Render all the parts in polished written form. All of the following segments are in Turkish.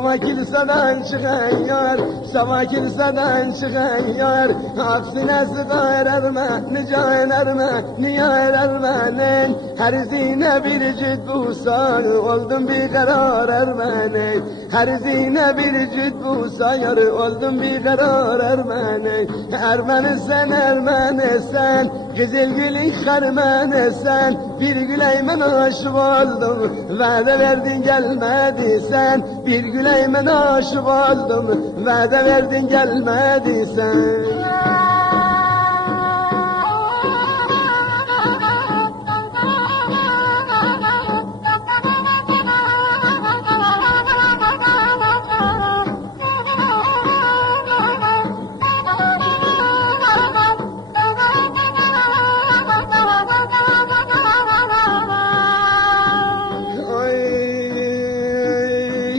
Sabah kiliseden çıkan yar, sabah kiliseden çıkan yar. Aksine sıkar ermeni, can ermeni, yar ermenin. Her zine bir cid bulsa, oldum bir karar ermeni. Her zine bir cid bulsa, yar oldum bir karar ermeni. Ermeni sen, güzel gülün harmeni sen. Bir güleymen aşık oldum, vade verdin gelmedi sen. Bir güleymen aşık oldum, vade verdin gelmedi sen.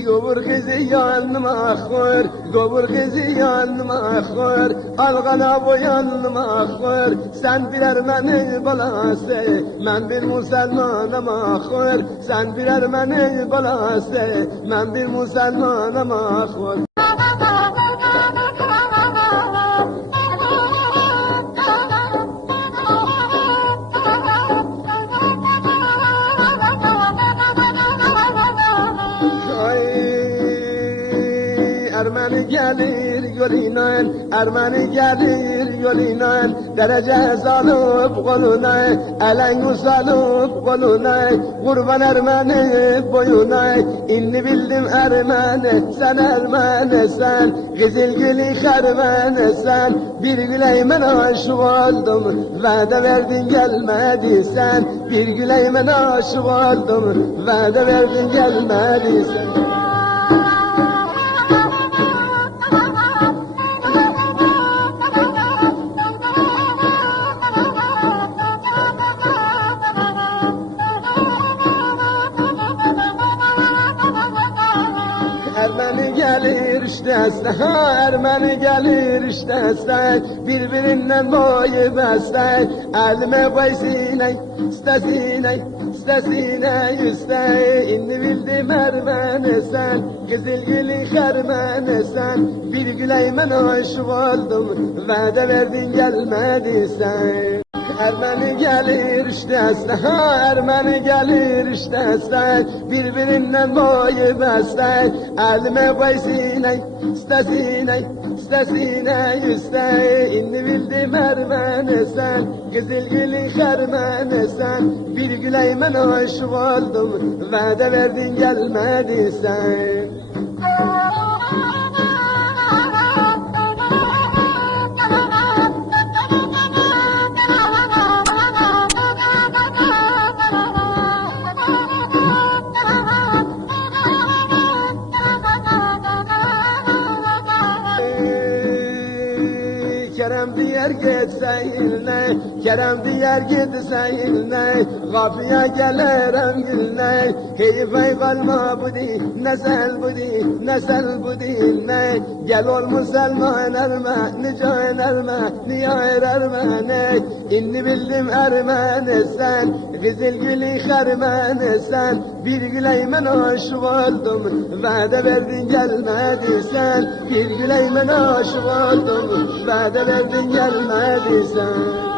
Gobur kızı yanıma koyur, gobur kızı yanıma koyur. Algana bu yanıma koyur. Sen bir Ermeni balası, ben bir Müslümanıma koyur. Sen bir Ermeni balası, ben bir Müslümanıma koyur. Ermeni gelir yoluna, Ermeni gelir yoluna. Derece salıp koluna, elen usalıp koluna. Kurban Ermeni boyuna, inni bildim Ermeni. Sen Ermeni sen, kızıl gülü Ermeni sen. Bir güleymen aşık oldum, vade verdin gelmedi sen. Bir güleymen aşık oldum, vade verdin gelmedi sen. Ermeni gelir işte sen, Ermeni gelir işte sen. Birbirinden boyu besler, elime koy sine, istesine üste. İndi bildim Ermeni sen, kızıl gülü Ermeni sen. Bir güleymen aşık oldum, vade verdin gelmedi sen. Ermeni gelir işte sen, Ermeni gelir işte sen. Birbirinden boyu besler, elime koy sine, istesine üste. İndi bildim Ermeni sen, kızıl gülü Ermeni sen. Bir güleymen aşık oldum, vade verdin gelmedi sen. Kerem diyer git seninle, Kerem diyer git seninle. Kapıya gelirim gülne, heyfey kalma bu değil, nesel bu değil, nesel bu değil ne. Gel ol Müslüman Ermeni, can Ermeni, yar Ermeni. İnni bildim Ermeni sen, kızıl gülü Ermeni sen. Bir güleymen aşık oldum, vade verdin gelmedi sen. Bir güleymen aşık oldum, vade verdin gelmedi sen.